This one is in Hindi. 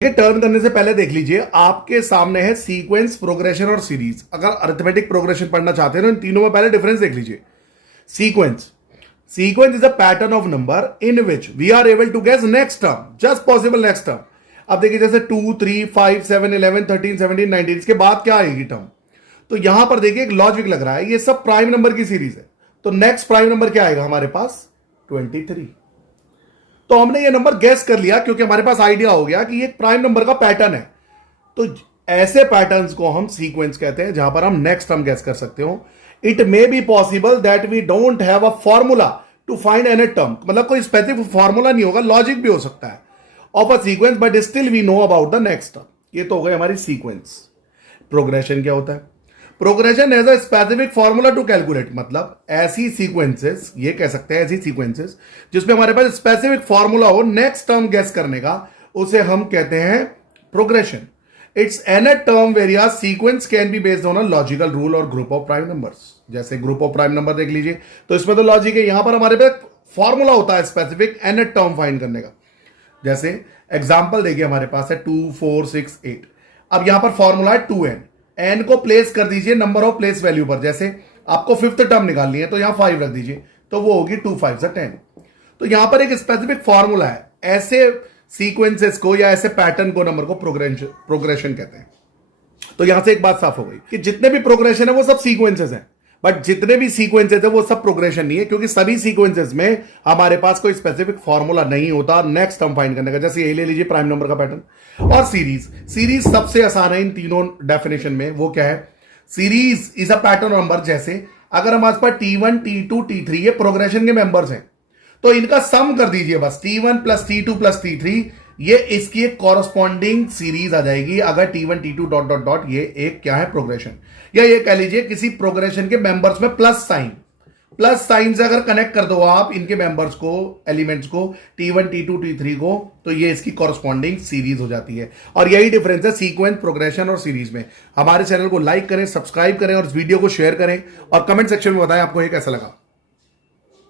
टर्न करने से पहले देख लीजिए, आपके सामने है सीक्वेंस, प्रोग्रेशन और सीरीज। अगर अरिथमेटिक प्रोग्रेशन पढ़ना चाहते हैं तो इन तीनों में पहले डिफरेंस देख लीजिए। Sequence is a pattern of number in which we are able to guess next term, just possible next term. अब देखिए जैसे 2, 3, 5, 7, 11, 13, 17, 19, इसके बाद क्या आएगी टर्म। तो यहां पर देखिए एक लॉजिक लग रहा है, ये सब प्राइम नंबर की सीरीज है। तो नेक्स्ट प्राइम नंबर क्या आएगा हमारे पास? 23। तो हमने ये नंबर गैस कर लिया क्योंकि हमारे पास आइडिया हो गया कि ये प्राइम नंबर का पैटर्न है। तो ऐसे पैटर्न्स को हम सीक्वेंस कहते हैं जहां पर हम नेक्स्ट टर्म गैस कर सकते हो। It may be possible that we don't have a formula to find any term, मतलब कोई स्पेसिफिक फॉर्मूला नहीं होगा, लॉजिक भी हो सकता है of a sequence, but still we know about the next term. ये तो हो गई हमारी सीक्वेंस। प्रोग्रेशन क्या होता है? Progression has a specific formula to calculate, मतलब ऐसी सीक्वेंसेस, ये कह सकते हैं ऐसी सीक्वेंसेस जिसमें हमारे पास स्पेसिफिक फॉर्मूला हो नेक्स्ट टर्म गेस करने का, उसे हम कहते हैं progression. It's an term where a sequence can be based on a logical rule और ग्रुप ऑफ प्राइम नंबर्स। जैसे ग्रुप ऑफ प्राइम नंबर देख लीजिए, तो इसमें तो लॉजिक है, यहां पर हमारे पास फॉर्मूला होता है स्पेसिफिक एन टर्म फाइंड करने का। जैसे एग्जाम्पल देखिए, हमारे पास है 2, 4, 6, 8। अब यहां पर फॉर्मूला है 2n, एन को प्लेस कर दीजिए नंबर ऑफ प्लेस वैल्यू पर। जैसे आपको फिफ्थ टर्म निकालनी है तो यहां 5 रख दीजिए, तो वो होगी 2 5 10। तो यहां पर एक स्पेसिफिक फॉर्मूला है। ऐसे सीक्वेंसेस को या ऐसे पैटर्न को, नंबर को प्रोग्रेशन कहते हैं। तो यहां से एक बात साफ हो गई कि जितने भी प्रोग्रेशन है वो सब सीक्वेंसेस हैं, बट जितने भी सीक्वेंसेस है वो सब प्रोग्रेशन नहीं है, क्योंकि सभी सीक्वेंसेस में हमारे पास कोई स्पेसिफिक फॉर्मूला नहीं होता नेक्स्ट टर्म फाइंड करने का। जैसे ये ले लीजिए प्राइम नंबर का पैटर्न। और सीरीज सबसे आसान है इन तीनों डेफिनेशन में। वो क्या है? Series is a pattern number. जैसे अगर हमारे पास T1, T2, T3 ये प्रोग्रेशन के मेंबर्स हैं, तो इनका सम कर दीजिए बस, T1 plus T2 plus T3, ये इसकी एक कॉरस्पॉन्डिंग सीरीज आ जाएगी। अगर T1, T2 dot dot dot, ये एक क्या है? प्रोग्रेशन। या ये कह लीजिए किसी प्रोग्रेशन के मेंबर्स में प्लस साइन से अगर कनेक्ट कर दो आप इनके मेंबर्स को, एलिमेंट्स को, T1, T2, T3 को, तो ये इसकी कॉरस्पॉन्डिंग सीरीज हो जाती है। और यही डिफरेंस है सीक्वेंस, प्रोग्रेशन और सीरीज में। हमारे चैनल को लाइक करें, सब्सक्राइब करें और इस वीडियो को शेयर करें और कमेंट सेक्शन में बताएं आपको ये कैसा लगा।